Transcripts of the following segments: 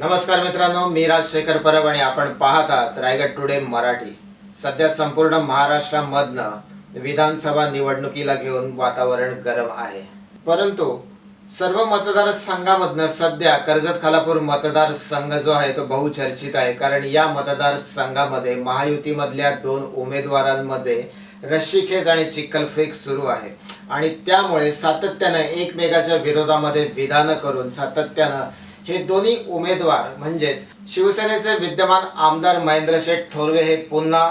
नमस्कार मित्रांनो मी राजशेखर परब आणि आपण पाहत आहात रायगड टुडे मराठी. सध्या संपूर्ण महाराष्ट्रामधनं विधानसभा निवडणुकीला घेऊन वातावरण गरम आहे. परंतु सर्व मतदारसंघामधनं सध्या कर्जत खालापूर मतदारसंघ जो आहे तो बहुचर्चित आहे. कारण या मतदारसंघामध्ये महायुतीमधल्या दोन उमेदवारांमध्ये रस्सीखेच आणि चिक्कलफेक सुरू आहे. आणि त्यामुळे सातत्यानं एकमेकाच्या विरोधामध्ये विधानं करून सातत्यानं हे दोन्ही उमेदवार म्हणजेच शिवसेनेचे विद्यमान आमदार महेंद्र शेठ थोरवे हे पुन्हा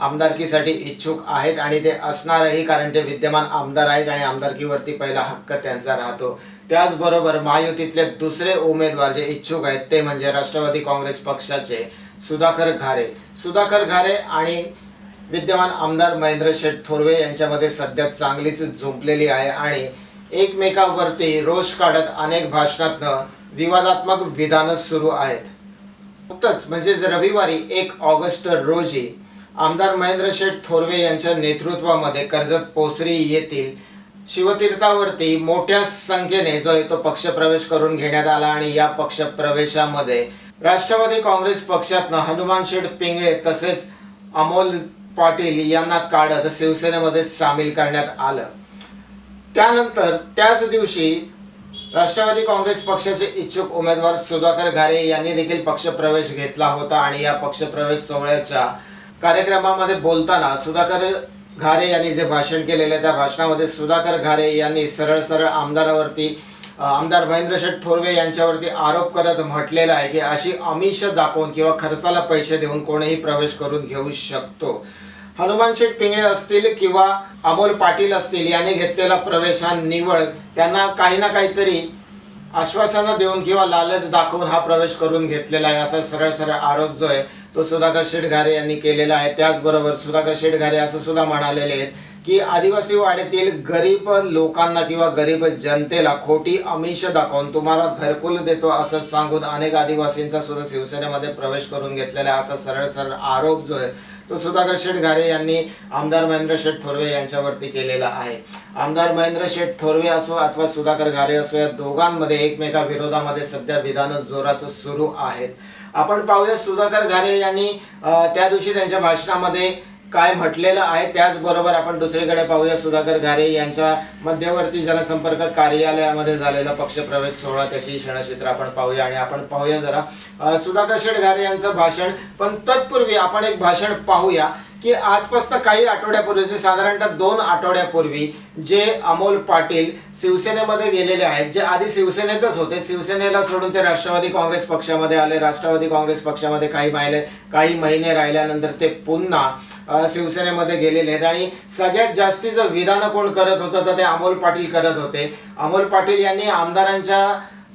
आमदारकीसाठी इच्छुक आहेत आणि ते असणारही कारण ते विद्यमान आमदार आहेत आणि आमदारकीवरती पहिला हक्क त्यांचा राहतो. त्याचबरोबर महायुतीतले दुसरे उमेदवार जे इच्छुक आहेत ते म्हणजे राष्ट्रवादी काँग्रेस पक्षाचे सुधाकर घारे. सुधाकर घारे आणि विद्यमान आमदार महेंद्र शेठ थोरवे यांच्यामध्ये सध्या चांगलीच झोपलेली आहे आणि एकमेकावरती रोष काढत अनेक भाषणातनं विवादात्मक विधानं सुरू आहेत. नुकतंच म्हणजेच रविवारी एक ऑगस्ट रोजी आमदार महेंद्र शेठ थोरवे यांच्या नेतृत्वामध्ये कर्जत पोसरी येथील शिवतीर्थावरती मोठ्या संख्येने जो आहे तो पक्षप्रवेश करून घेण्यात आला आणि या पक्षप्रवेशामध्ये राष्ट्रवादी काँग्रेस पक्षातनं हनुमान शेठ पिंगळे तसेच अमोल पाटील यांना काढत शिवसेनेमध्ये सामील करण्यात आलं. त्यानंतर त्याच दिवशी राष्ट्रवादी काँग्रेस पक्षाचे इच्छुक उमेदवार सुधाकर घारे यांनी देखील पक्षप्रवेश घेतला होता आणि या पक्षप्रवेश सोहळ्याच्या कार्यक्रमामध्ये बोलताना सुधाकर घारे यांनी जे भाषण केलेले त्या भाषणामध्ये सुधाकर घारे यांनी सरळ सरळ आमदारावरती आमदार महेंद्र शेठ थोरवे यांच्यावरती आरोप करत म्हटलेला आहे की अशी आमिष दाखवून किंवा खर्चाला पैसे देऊन कोणीही प्रवेश करून घेऊ शकतो. हनुमान शेठ पिंगळे असतील किंवा अमोल पाटील असतील यांनी घेतलेला प्रवेश हा निवळ त्यांना काही ना काहीतरी आश्वासनं देऊन किंवा लालच दाखवून हा प्रवेश करून घेतलेला आहे. असा सरळ सरळ आरोप जो आहे तो सुधाकर शेटघारे यांनी केलेला आहे. त्याचबरोबर सुधाकर शेटघारे असं सुद्धा म्हणालेले आहेत की आदिवासी वाड्यातील गरीब लोकांना किंवा गरीब जनतेला खोटी अमिष दाखवून तुम्हाला घरकुल देतो असं सांगून अनेक आदिवासींचा सुद्धा शिवसेनेमध्ये प्रवेश करून घेतलेला आहे. असा सरळ सरळ आरोप जो आहे तो सुधाकर शेठ घारे यांनी आमदार महेंद्र शेठ थोरवे यांच्यावरती केलेला आहे. आमदार महेंद्र शेठ थोरवे असो अथवा सुधाकर घारे असो या दोघांमध्ये एकमेका विरोधामध्ये सध्या विधानं जोरात सुरू आहेत. आपण पाहूया सुधाकर घारे यांनी त्या दिवशी त्यांच्या भाषणामध्ये काय म्हटलेलं आहे त्याचबरोबर आपण दुसरीकडे पाहूया सुधाकर घारे यांच्या मध्यवर्ती जनसंपर्क कार्यालयामध्ये झालेला पक्षप्रवेश सोहळा त्याची क्षणचित्र आपण पाहूया. आणि आपण पाहूया जरा सुधाकर शेठ घारे यांचं भाषण. पण तत्पूर्वी आपण एक भाषण पाहूया की आजपासून काही आठवड्यापूर्वी साधारणतः दोन आठवड्यापूर्वी जे अमोल पाटील शिवसेनेमध्ये गेलेले आहेत जे आधी शिवसेनेतच होते शिवसेनेला सोडून ते राष्ट्रवादी काँग्रेस पक्षामध्ये आले. राष्ट्रवादी काँग्रेस पक्षामध्ये काही महिने काही महिने राहिल्यानंतर ते पुन्हा शिवसेनेमध्ये गेलेले आहेत. आणि सगळ्यात जास्तीचं विधान कोण करत होतं तर ते अमोल पाटील करत होते. अमोल पाटील यांनी आमदारांच्या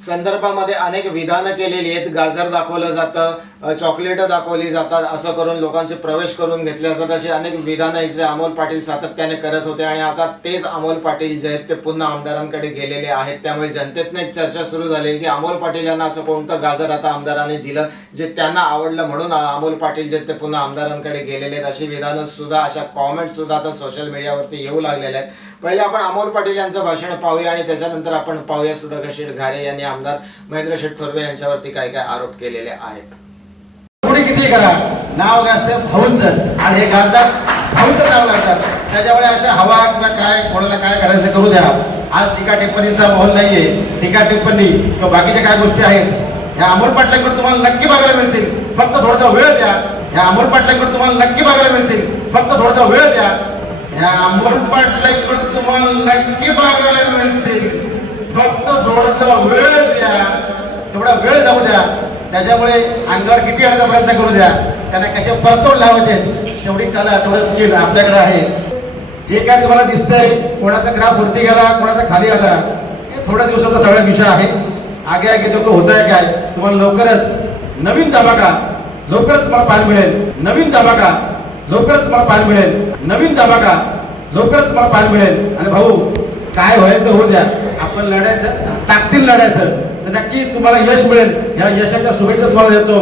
संदर्भामध्ये अनेक विधानं केलेली आहेत. गाजर दाखवलं जातं. चॉकलेटं दाखवली जातात असं करून लोकांचे प्रवेश करून घेतले जातात. अशी अनेक विधानं इथले जे अमोल पाटील सातत्याने करत होते आणि आता तेच अमोल पाटील जे आहेत ते पुन्हा आमदारांकडे गेलेले आहेत. त्यामुळे जनतेतनं एक चर्चा सुरू झालेली की अमोल पाटील यांना असं कोणतं गाजर आता आमदारांनी दिलं जे त्यांना आवडलं म्हणून अमोल पाटील जे ते पुन्हा आमदारांकडे गेलेले आहेत. अशी विधानं सुद्धा अशा कॉमेंट सुद्धा आता सोशल मीडियावरती येऊ लागलेल्या आहेत. पहिले आपण अमोल पाटील यांचं भाषण पाहूया आणि त्याच्यानंतर आपण पाहूया सुधाकर शेठ घारे यांनी आमदार महेंद्र शेठ थोरवे यांच्यावरती काय काय आरोप केलेले आहेत. पुढे किती करा? नाव घालतं भाऊंचं. आणि हे घालतात भाऊंचं नाव घालतात. त्याच्यामुळे अशा हवा किंवा काय कोणाला काय करायचं करू द्या. आज टीका टिप्पणीचा माहोल नाहीये. टीका टिप्पणी किंवा बाकीच्या काय गोष्टी आहेत ह्या अमोल पाटलांकडे तुम्हाला नक्की बघायला मिळतील. फक्त थोडासा वेळ द्या. ह्या अमोल पाटलांकडे तुम्हाला नक्की बघायला मिळतील. फक्त थोडासा वेळ द्या. ह्या अमोल पाटलांकडे तुम्हाला नक्की बघायला मिळतील. फक्त थोडासा वेळ द्या. तेवढा वेळ जाऊ द्या. त्याच्यामुळे अंगावर किती येण्याचा प्रयत्न करू द्या. त्यांना कसे परतोड लावायचे तेवढी कला तेवढं स्किल आपल्याकडे आहे. जे काय तुम्हाला दिसतंय कोणाचा ग्राफ वरती गेला कोणाचा खाली आला हे थोड्या दिवसाचा सगळा विषय आहे. आगे आगे तो होत आहे काय तुम्हाला लवकरच नवीन धमाका लवकरच तुम्हाला पाहायला मिळेल. नवीन धमाका लवकरच तुम्हाला पाहायला मिळेल. नवीन धमाका लवकरच तुम्हाला पाहायला मिळेल. आणि भाऊ काय व्हायचं होऊ द्या. आपण लढायचं ताकदीन लढायचं. तर नक्की तुम्हाला यश मिळेल. या यशाच्या शुभेच्छा तुम्हाला देतो.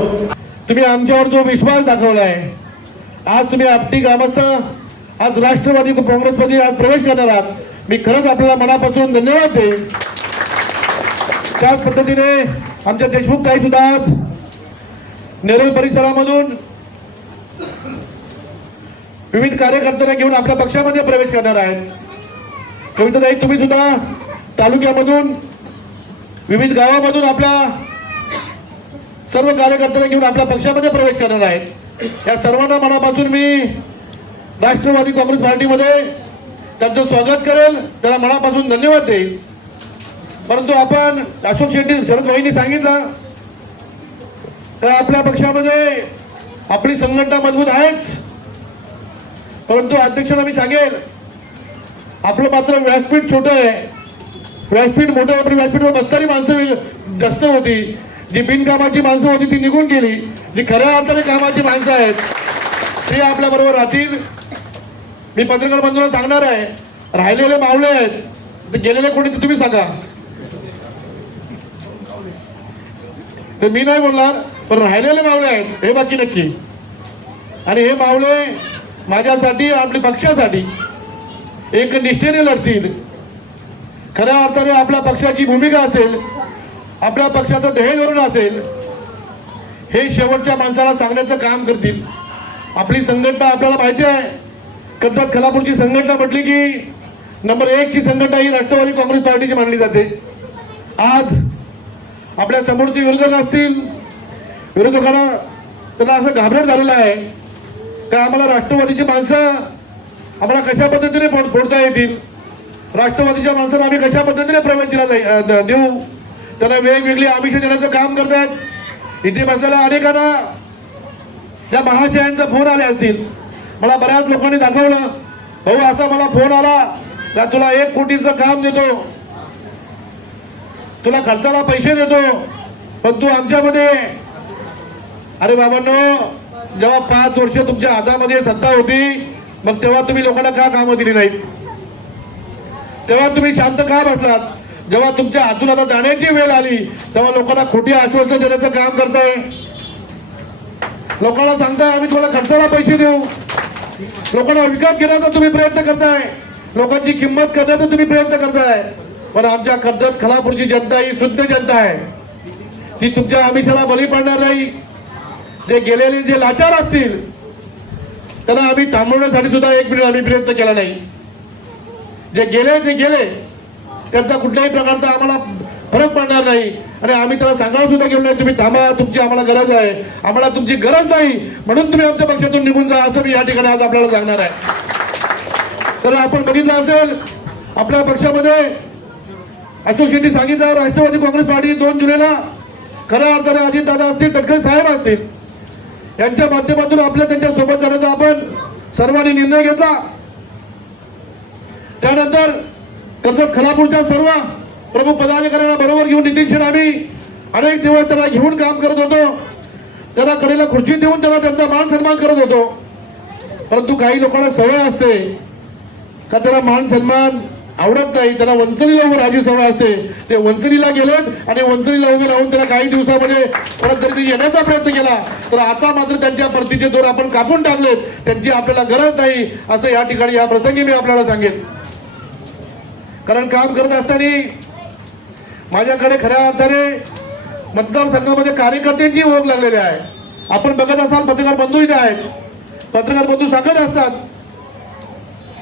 तुम्ही आमच्यावर जो विश्वास दाखवलाय आज तुम्ही आपटी ग्रामस्थ आज राष्ट्रवादी काँग्रेसमध्ये आज प्रवेश करणार आहात. मी खरंच आपल्याला मनापासून धन्यवाद देईन. त्याच पद्धतीने आमच्या देशमुख काही सुद्धा आज नेरूळ परिसरामधून विविध कार्यकर्त्यांना घेऊन आपल्या पक्षामध्ये प्रवेश करणार आहेत. कविताताई तुम्ही सुद्धा तालुक्यामधून विविध गावामधून आपल्या सर्व कार्यकर्त्यांना घेऊन आपल्या पक्षामध्ये प्रवेश करणार आहेत. या सर्वांना मनापासून मी राष्ट्रवादी काँग्रेस पार्टीमध्ये त्यांचं स्वागत करेल. त्याला मनापासून धन्यवाद देईल. परंतु आपण अशोक शेट्टी शरद भाईंनी सांगितलं तर आपल्या पक्षामध्ये आपली संघटना मजबूत आहेच. परंतु अध्यक्षांना मी सांगेल आपलं मात्र व्यासपीठ छोटं आहे. व्यासपीठ मोठं आपली व्यासपीठवर बसणारी माणसं जास्त होती. जी बिनकामाची माणसं होती ती निघून गेली. जी खऱ्या अर्थाने कामाची माणसं आहेत ते आपल्या बरोबर राहतील. मी पत्रकार बंधूला सांगणार आहे राहिलेले मावळे आहेत ते गेलेले कोणी ते तुम्ही सांगा. ते मी नाही बोलणार पण राहिलेले मावळे आहेत हे बाकी नक्की. आणि हे मावळे माझ्यासाठी आपल्या पक्षासाठी एक निष्ठेने लढतील. खऱ्या अर्थाने आपल्या पक्षाची भूमिका असेल आपल्या पक्षाचं ध्येय धोरण असेल हे शेवटच्या माणसाला सांगण्याचं काम करतील. आपली संघटना आपल्याला माहिती आहे. कर्जत खलापूरची संघटना म्हटली की नंबर एकची संघटना ही राष्ट्रवादी काँग्रेस पार्टीची मानली जाते. आज आपल्या समोरचे विरोधक असतील विरोधकांना त्यांना असं घाबरट झालेलं आहे का आम्हाला राष्ट्रवादीची माणसं आम्हाला कशा पद्धतीने फोड फोडता येतील? राष्ट्रवादीच्या माणसांना आम्ही कशा पद्धतीने प्रवेश दिला जाईल देऊ? त्यांना वेगवेगळी आमिष देण्याचं काम करतायत इथे बसलेल्या अनेकांना त्या महाशयांचा फोन आले असतील. मला बऱ्याच लोकांनी दाखवलं. भाऊ असा मला फोन आला का तुला एक कोटीचं काम देतो. तुला खर्चाला पैसे देतो. पण तू आमच्यामध्ये अरे बाबांनो जेव्हा पाच वर्ष तुमच्या हातामध्ये सत्ता होती मग तेव्हा तुम्ही लोकांना का कामं दिली नाहीत? तेव्हा तुम्ही शांत का बसलात? जेव्हा तुमच्या हातून आता जाण्याची वेळ आली तेव्हा लोकांना खोटी आश्वासनं देण्याचं काम करताय. लोकांना सांगताय आम्ही तुम्हाला खर्चाला पैसे देऊ. लोकांना विकत घेण्याचा तुम्ही प्रयत्न करताय. लोकांची किंमत करण्याचा तुम्ही प्रयत्न करताय. पण आमच्या कर्जत खलापूरची जनता ही शुद्ध जनता आहे. ती तुमच्या आमिषाला बळी पडणार नाही. जे गेलेले जे लाचार असतील त्यांना आम्ही थांबवण्यासाठी सुद्धा एक मिनिट आम्ही प्रयत्न केला नाही. जे गेले ते गेले. त्यांचा कुठल्याही प्रकारचा आम्हाला फरक पडणार नाही. आणि आम्ही त्याला सांगावं सुद्धा गेलो नाही तुम्ही थांबा तुमची आम्हाला गरज आहे. आम्हाला तुमची गरज नाही. म्हणून तुम्ही आमच्या पक्षातून निघून जा असं मी या ठिकाणी आज आपल्याला सांगणार आहे. तर आपण बघितलं असेल आपल्या पक्षामध्ये अशोक शेट्टी सांगितलं राष्ट्रवादी काँग्रेस पार्टी दोन जुलैला खऱ्या अर्थाने अजितदादा असतील तटकरे साहेब असतील. यांच्या माध्यमातून आपल्या त्यांच्यासोबत जाण्याचा आपण सर्वांनी निर्णय घेतला. त्यानंतर कर्जत खलापूरच्या सर्व प्रमुख पदाधिकाऱ्यांना बरोबर घेऊन नितीन शेठ आम्ही अनेक दिवस त्यांना घेऊन काम करत होतो. त्यांना कडेला खुर्ची देऊन त्यांना त्यांचा मान सन्मान करत होतो. परंतु काही लोकांना सवय असते का त्याला मान सन्मान आवडत नाही. त्याला वंचलीला उभं राहायची सवय असते. ते वंचलीला गेलेत आणि वंचलीला उभे राहून त्याला काही दिवसामध्ये परत जरी ते येण्याचा प्रयत्न केला तर आता मात्र त्यांच्या परतीचे दोर आपण कापून टाकलेत. त्यांची आपल्याला गरज नाही असं या ठिकाणी या प्रसंगी मी आपल्याला सांगेन. कारण काम करत असताना माझ्याकडे खऱ्या अर्थाने मतदारसंघामध्ये कार्यकर्त्यांची ओळख लागलेली आहे. आपण बघत असाल पत्रकार बंधू इथे आहेत. पत्रकार बंधू सांगत असतात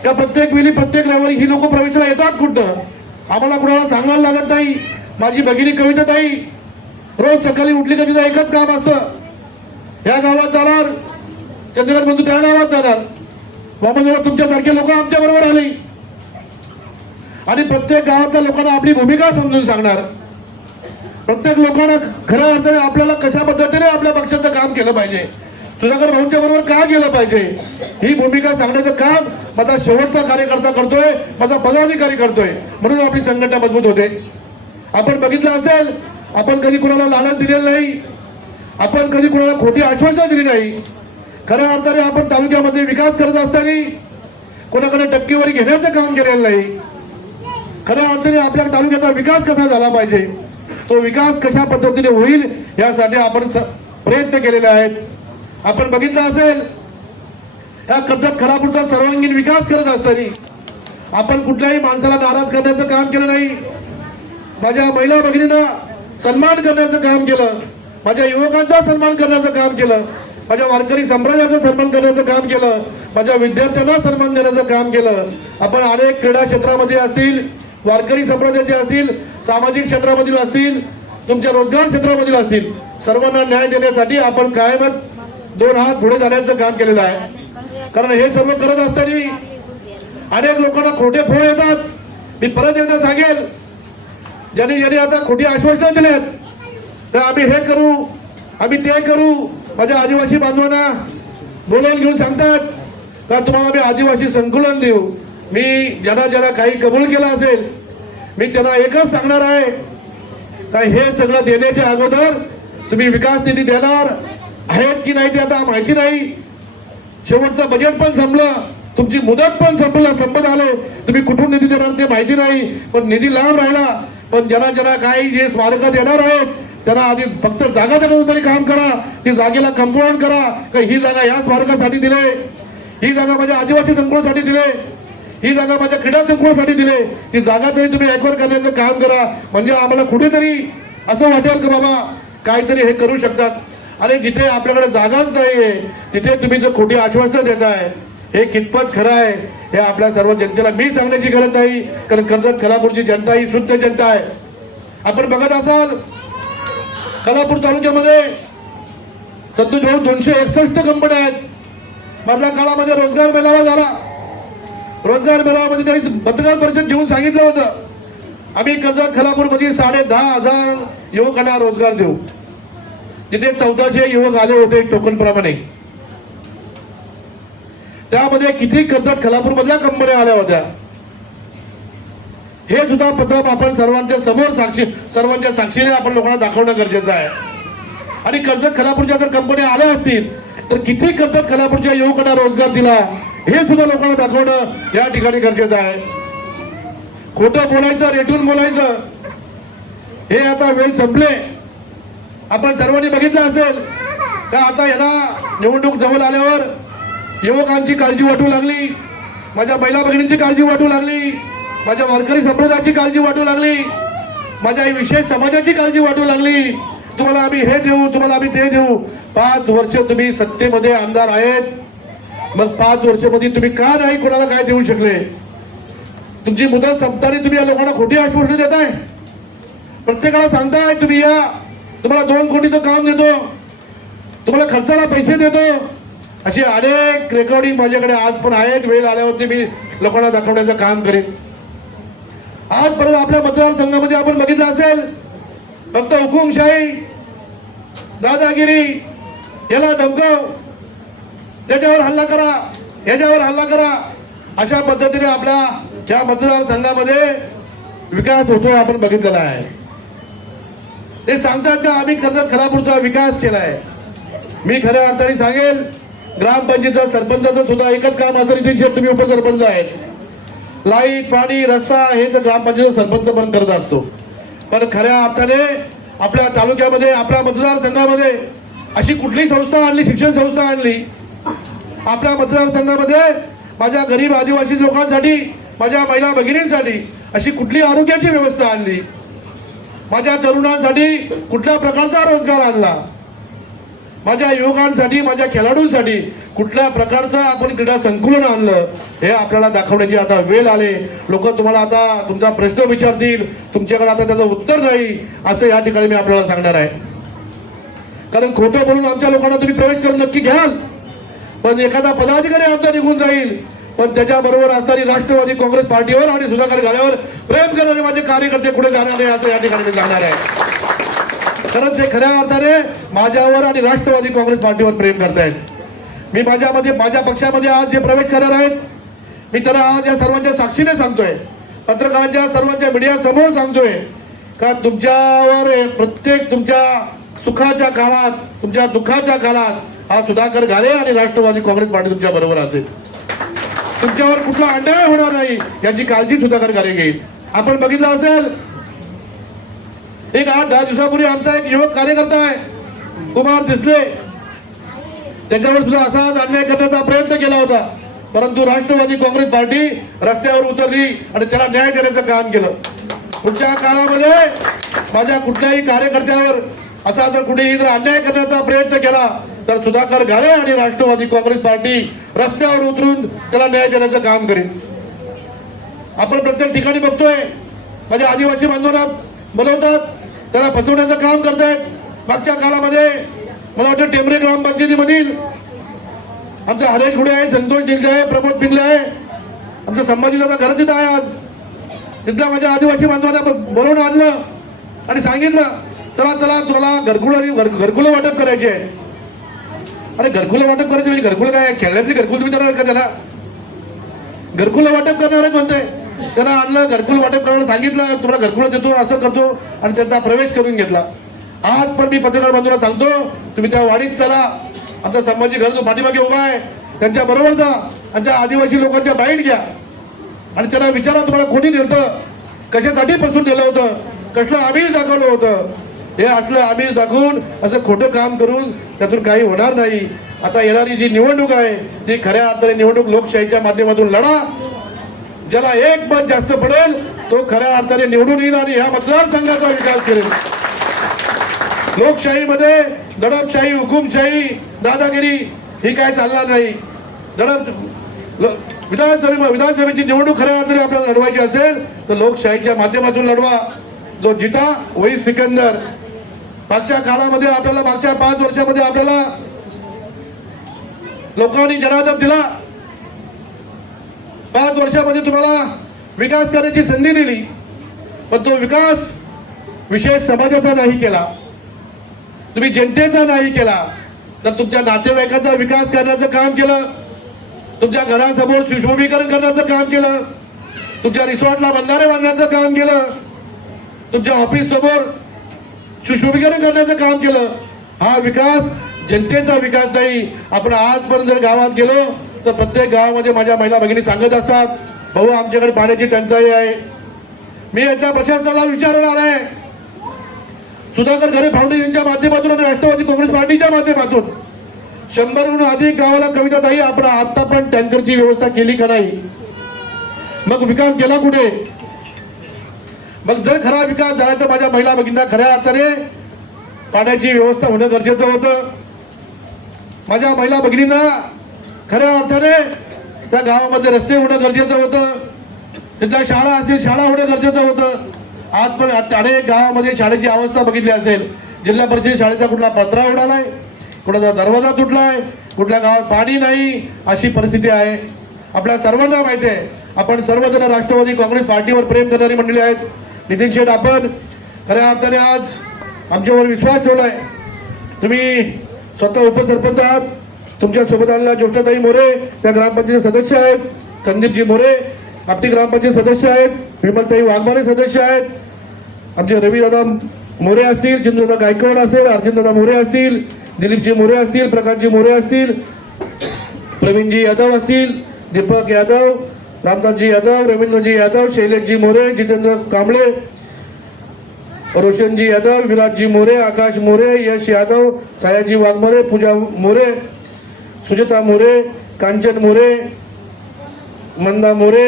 का प्रत्येक वेळी प्रत्येक रविवारी ही लोक प्रवेशाला येतात कुठं? आम्हाला कुणाला सांगायला लागत नाही. माझी भगिनी कविता ताई रोज सकाळी उठली का तिचं एकच काम असतं. या गावात जाणार चंद्रकांत बंधू त्या गावात जाणार. बाबा जरा तुमच्यासारखे लोक आमच्याबरोबर आली आले. आणि प्रत्येक गावातल्या लोकांना आपली भूमिका समजून सांगणार. प्रत्येक लोकांना खऱ्या अर्थाने आपल्याला कशा पद्धतीने आपल्या पक्षाचं काम केलं पाहिजे? सुधाकर भाऊंच्या बरोबर का गेलं पाहिजे? ही भूमिका सांगण्याचं काम माझा शेवटचा कार्यकर्ता करतोय माझा पदाधिकारी करतोय. म्हणून आपली संघटना मजबूत होते. आपण बघितलं असेल आपण कधी कुणाला लालच दिलेलं नाही. आपण कधी कुणाला खोटी आश्वासनं दिली नाही. खऱ्या अर्थाने आपण तालुक्यामध्ये विकास करत असताना कोणाकडे टक्केवारी घेण्याचं काम केलेलं नाही. खऱ्या अर्थाने आपल्या तालुक्याचा विकास कसा झाला पाहिजे? तो विकास कशा पद्धतीने होईल यासाठी आपण स- प्रयत्न केलेले आहेत. आपण बघितलं असेल या कर्जत खरापूरचा सर्वांगीण विकास करत असताना आपण कुठल्याही माणसाला नाराज करण्याचं काम केलं नाही. माझ्या महिला भगिनींना सन्मान करण्याचं काम केलं. माझ्या युवकांचा सन्मान करण्याचं काम केलं. माझ्या वारकरी संप्रदायाचा सन्मान करण्याचं काम केलं. माझ्या विद्यार्थ्यांना सन्मान देण्याचं काम केलं. आपण अनेक क्रीडा क्षेत्रामध्ये असतील वारकरी संप्रदायाचे असतील सामाजिक क्षेत्रामधील असतील तुमच्या रोजगार क्षेत्रामधील असतील सर्वांना न्याय देण्यासाठी आपण कायमच दोन हात पुढे जाण्याचं काम केलेलं आहे. कारण हे सर्व करत असताना अनेक लोकांना खोटे फोन येतात. मी परत एकदा सांगेल ज्यांनी ज्यांनी आता खोटी आश्वासनं दिलेत तर आम्ही हे करू आम्ही ते करू. माझ्या आदिवासी बांधवांना बोलवून घेऊन सांगतात का तुम्हाला आम्ही आदिवासी संकुलन देऊ? मी ज्यांना ज्यांना काही कबूल केला असेल मी त्यांना एकच सांगणार आहे का हे सगळं देण्याच्या अगोदर तुम्ही विकास निधी देणार आहेत की नाही ते आता माहिती नाही. शेवटचं बजेट पण संपलं तुमची मुदत पण संपलं संपत आले. तुम्ही कुठून निधी देणार ते माहिती नाही पण निधी लांब राहिला. पण ज्यांना ज्यांना काही जे स्मारक देणार आहेत त्यांना आधी फक्त जागा देण्याचं तरी काम करा ती जागेला कंपाऊंड करा. का ही जागा या स्मारकासाठी दिले? ही जागा माझ्या आदिवासी संकुलासाठी दिले? ही जागा माझ्या क्रीडा संकुलासाठी दिले. ती जागा तरी तुम्ही एकवर करण्याचं काम करा. म्हणजे आम्हाला कुठेतरी असं वाटेल का बाबा काहीतरी हे करू शकतात? अरे जिथे आपल्याकडे जागाच नाहीये तिथे तुम्ही जर खोटी आश्वासनं देताय हे कितपत खरं आहे? हे आपल्या सर्व जनतेला मी सांगण्याची गरज नाही कारण कर्जत खलापूरची जनता ही शुद्ध जनता आहे. आपण बघत असाल कलापूर तालुक्यामध्ये सध्या जवळ दोनशे एकसष्ट कंपन्या आहेत. मधल्या काळामध्ये रोजगार मेळावा झाला. रोजगार मेळाव्यामध्ये त्यांनी पत्रकार परिषद घेऊन सांगितलं होतं. आम्ही कर्जत खलापूरमध्ये साडे दहा हजार युवकांना रोजगार देऊ. तिथे चौदाशे युवक आले होते टोकनप्रमाणे. त्यामध्ये किती कर्जत खलापूरमधल्या कंपन्या आल्या होत्या? हे सुद्धा प्रथम आपण सर्वांच्या समोर साक्षी सर्वांच्या साक्षीने आपण लोकांना दाखवणं गरजेचं आहे. आणि कर्जत खलापूरच्या जर कंपन्या आल्या असतील तर किती कर्जत खलापूरच्या युवकांना रोजगार दिला? हे सुद्धा लोकांना दाखवणं या ठिकाणी गरजेचं आहे. खोटं बोलायचं रेटून बोलायचं हे आता वेळ संपले. आपण सर्वांनी बघितलं असेल का आता यांना निवडणूक जवळ आल्यावर युवकांची काळजी वाटू लागली माझ्या महिला भगिनींची काळजी वाटू लागली माझ्या वारकरी संप्रदायाची काळजी वाटू लागली माझ्या विशेष समाजाची काळजी वाटू लागली. तुम्हाला आम्ही हे देऊ तुम्हाला आम्ही ते देऊ. पाच वर्ष तुम्ही सत्तेमध्ये आमदार आहेत. मग पाच वर्षामध्ये तुम्ही का नाही कोणाला काय देऊ शकले? तुमची मुदत संपताना तुम्ही या लोकांना खोटी आश्वासनं देताय. प्रत्येकाला सांगताय तुम्ही या. तुम्हाला दोन कोटीचं काम देतो. तुम्हाला खर्चाला पैसे देतो. अशी अनेक रेकॉर्डिंग माझ्याकडे आज पण आहेत. वेळ आल्यावरती मी लोकांना दाखवण्याचं काम करेन. आजपर्यंत आपल्या मतदारसंघामध्ये आपण बघितलं असेल फक्त हुकुमशाही दादागिरी याला धमकाव. त्याच्यावर हल्ला करा. याच्यावर हल्ला करा. अशा पद्धतीने आपल्या या मतदारसंघामध्ये विकास होतो आपण बघितलेला आहे. ते सांगतात का आम्ही कर्जत खलापूरचा विकास केला आहे मी खऱ्या अर्थाने सांगेल ग्रामपंचायतचा सरपंचाचं सुद्धा एकच काम असं इथे तुम्ही उपसरपंच आहेत. लाइट पाणी रस्ता हे तर ग्रामपंचायत सरपंच पण करत असतो. पण खऱ्या अर्थाने आपल्या तालुक्यामध्ये आपल्या मतदारसंघामध्ये अशी कुठली संस्था आणली शिक्षण संस्था आणली आपल्या मतदारसंघामध्ये माझ्या गरीब आदिवासी लोकांसाठी माझ्या महिला भगिनींसाठी अशी कुठली आरोग्याची व्यवस्था आणली? माझ्या तरुणांसाठी कुठल्या प्रकारचा रोजगार आणला? माझ्या युवकांसाठी माझ्या खेळाडूंसाठी कुठल्या प्रकारचं आपण क्रीडा संकुलन आणलं? हे आपल्याला दाखवण्याची आता वेळ आले. लोक तुम्हाला आता तुमचा प्रश्न विचारतील. तुमच्याकडे आता त्याचं उत्तर नाही असं या ठिकाणी मी आपल्याला सांगणार आहे. कारण खोटं बोलून आमच्या लोकांना तुम्ही प्रवेश करून नक्की घ्याल. पण एखादा पदाधिकारी आमचा निघून जाईल. पण त्याच्याबरोबर असणारी राष्ट्रवादी काँग्रेस पार्टीवर आणि सुधाकर गाड्यावर प्रेम करणारे माझे कार्यकर्ते पुढे जाणार नाही असं या ठिकाणी मी आहे. खरंच ते खऱ्या अर्थाने माझ्यावर आणि राष्ट्रवादी काँग्रेस पार्टीवर प्रेम करतायत. मी माझ्यामध्ये माझ्या पक्षामध्ये आज जे प्रवेश करणार आहेत मी त्याला आज या सर्वांच्या साक्षीने सांगतोय. पत्रकारांच्या सर्वांच्या मीडिया समोर सांगतोय का तुमच्यावर प्रत्येक तुमच्या सुखाच्या काळात तुमच्या दुःखाच्या काळात हा सुधाकर घाले आणि राष्ट्रवादी काँग्रेस पार्टी तुमच्या बरोबर असेल. तुमच्यावर कुठला अन्याय होणार नाही याची काळजी सुधाकर घाले घेईल. आपण बघितलं असेल एक आठ दहा दिवसापूर्वी आमचा एक युवक कार्यकर्ता आहे कुमार दिसले. त्याच्यावर सुद्धा असाच अन्याय करण्याचा प्रयत्न केला होता. परंतु राष्ट्रवादी काँग्रेस पार्टी रस्त्यावर उतरली आणि त्याला न्याय देण्याचं काम केलं. पुढच्या काळामध्ये माझ्या कुठल्याही कार्यकर्त्यावर असा जर कुठेही जर अन्याय करण्याचा प्रयत्न केला तर सुधाकर घारे आणि राष्ट्रवादी काँग्रेस पार्टी रस्त्यावर उतरून त्याला न्याय देण्याचं काम करेल आपण प्रत्येक ठिकाणी बघतोय माझ्या आदिवासी बांधवांना बोलवतात त्यांना फसवण्याचं काम करतायत. मागच्या काळामध्ये मला वाटतं टेंबरे ग्रामपंचायतीमधील आमचे हरेश घुडे आहे संतोष डिलजे आहे प्रमोद पिंगले आहे आमचं संभाजीदादा घर तिथं आहे आज. तिथल्या माझ्या आदिवासी बांधवांना ब- बोलवून आणलं आणि सांगितलं चला चला तुला घरकुल घर घरकुलं वाटप करायचे आहे. अरे घरकुलं वाटप करायचे म्हणजे घरकुल काय? खेळण्याचे घरकुल तुम्ही करणार का त्याला? घरकुलं वाटप करणार आहे कोणते? त्यांना आणलं घरकुल वाटप करायला सांगितलं तुम्हाला घरकुलं देतो असं करतो आणि त्यांचा प्रवेश करून घेतला. आज पण मी पत्रकार बाजूला सांगतो तुम्ही त्या वाडीत चला. आमचा संभाजी घर जो पाठीमागे उभा आहे त्यांच्या बरोबर जा. आणि त्या आदिवासी लोकांच्या बाईट घ्या. आणि त्यांना विचारा तुम्हाला कोणी नेलं कशासाठी पासून नेलं होतं? कसलं आमिष दाखवलं होतं? हे असलं आमिष दाखवून असं खोटं काम करून त्यातून काही होणार नाही. आता येणारी जी निवडणूक आहे ती खऱ्या अर्थाने निवडणूक लोकशाहीच्या माध्यमातून लढा. ज्याला एक मत जास्त पडेल तो खऱ्या अर्थाने निवडून येईल आणि ह्या मतदारसंघाचा विकास करेल. लोकशाहीमध्ये दडपशाही हुकुमशाही दादागिरी ही काय चालणार नाही. दडप विधानसभे विधानसभेची निवडणूक खऱ्या अर्थाने आपल्याला लढवायची असेल तर लोकशाहीच्या माध्यमातून लढवा. जो जिता वही सिकंदर. मागच्या काळामध्ये आपल्याला मागच्या पाच वर्षामध्ये आपल्याला लोकांनी जनादर दिला. पाच वर्षामध्ये तुम्हाला विकास करण्याची संधी दिली पण तो विकास विशेष समाजाचा नाही केला. तुम्ही जनतेचा नाही केला. तर तुमच्या नातेवाईकाचा विकास करण्याचं काम केलं. तुमच्या घरासमोर सुशोभीकरण करण्याचं काम केलं. तुमच्या रिसॉर्टला बंधारे बांधण्याचं काम केलं. तुमच्या ऑफिस समोर सुशोभीकरण करण्याचं काम केलं. हा विकास जनतेचा विकास नाही. आपण आजपर्यंत जर गावात गेलो तर प्रत्येक गावामध्ये माझ्या महिला भगिनी सांगत असतात भाऊ आमच्याकडे पाण्याची टंचाई आहे. मी याच्या प्रशासनाला विचारणार आहे. सुधाकर घरे फाउंडेशनच्या माध्यमातून आणि राष्ट्रवादी काँग्रेस पार्टीच्या माध्यमातून. शंभरहून अधिक गावाला कविता नाही आपण आता पण टँकरची व्यवस्था केली का नाही? मग विकास गेला कुठे? मग जर खरा विकास झाला तर माझ्या महिला भगिनींना खऱ्या अर्थाने पाण्याची व्यवस्था होणं गरजेचं होतं. माझ्या महिला भगिनींना खऱ्या अर्थाने त्या गावामध्ये रस्ते होणं गरजेचं होतं. तिथल्या शाळा असतील शाळा होणं गरजेचं होतं. आज पण अनेक गावामध्ये शाळेची अवस्था बघितली असेल. जिल्हा परिषद शाळेचा कुठला पत्रा उडालाय कुणाचा दरवाजा तुटलाय कुठल्या गावात पाणी नाही अशी परिस्थिती आहे. आपल्या सर्वांना माहिती आहे आपण सर्वजण राष्ट्रवादी काँग्रेस पार्टीवर प्रेम करणारी मंडळी आहेत. नितीन शेठ आपण खऱ्या अर्थाने आज आमच्यावर विश्वास ठेवलाय. तुम्ही स्वतः उपसरपंच आहात. तुमच्यासोबत आलेल्या ज्येष्ठताई मोरे त्या ग्रामपंचायत सदस्य आहेत. संदीपजी मोरे आपटी ग्रामपंचायत सदस्य आहेत. विमलताई वाघमारे सदस्य आहेत. आमचे रवीदादा मोरे असतील चिंदूदादा गायकवाड असेल अर्जुनदादा मोरे असतील दिलीपजी मोरे असतील प्रकाशजी मोरे असतील प्रवीणजी यादव असतील दीपक यादव रामदासजी यादव रवींद्रजी यादव शैलेशजी मोरे जितेंद्र कांबळे रोशनजी यादव विराजजी मोरे आकाश मोरे यश यादव सायाजी वाघमोरे पूजा मोरे सुजिता मोरे कांचन मोरे मंदा मोरे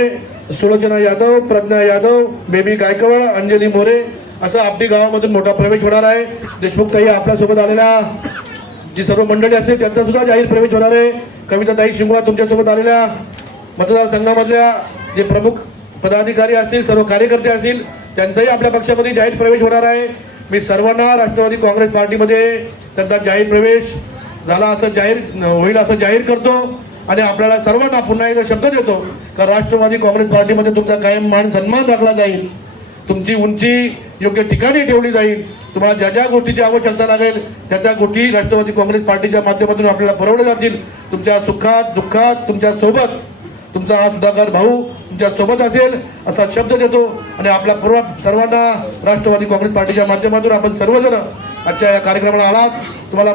सुलोचना यादव प्रज्ञा यादव बेबी गायकवाड अंजली मोरे असं आपली गावामधून मोठा प्रवेश होणार आहे. देशमुख ताई आपल्यासोबत आलेल्या जी सर्व मंडळी असतील त्यांचा सुद्धा जाहीर प्रवेश होणार आहे. कविताताई शिंगवा तुमच्यासोबत आलेल्या. मतदारसंघामधल्या जे प्रमुख पदाधिकारी असतील सर्व कार्यकर्ते असतील त्यांचाही आपल्या पक्षामध्ये जाहीर प्रवेश होणार आहे. मी सर्वांना राष्ट्रवादी काँग्रेस पार्टीमध्ये त्यांचा जाहीर प्रवेश झाला असं जाहीर होईल असं जाहीर करतो आणि आपल्याला सर्वांना पुन्हा एकदा शब्द देतो का राष्ट्रवादी काँग्रेस पार्टीमध्ये तुमचा कायम मान सन्मान राखला जाईल. तुमची उंची योग्य ठिकाणी ठेवली जाईल. तुम्हाला ज्या ज्या गोष्टीची आवश्यकता लागेल त्या त्या गोष्टी राष्ट्रवादी काँग्रेस पार्टीच्या माध्यमातून आपल्याला पुरवल्या जातील. तुमच्या सुखात दुःखात तुमच्यासोबत तुमचा हा सुधाकर भाऊ तुमच्यासोबत असेल असा शब्द देतो आणि आपला पूर्व सर्वांना राष्ट्रवादी काँग्रेस पार्टीच्या माध्यमातून आपण सर्वजण आजच्या या कार्यक्रमाला आलात. तुम्हाला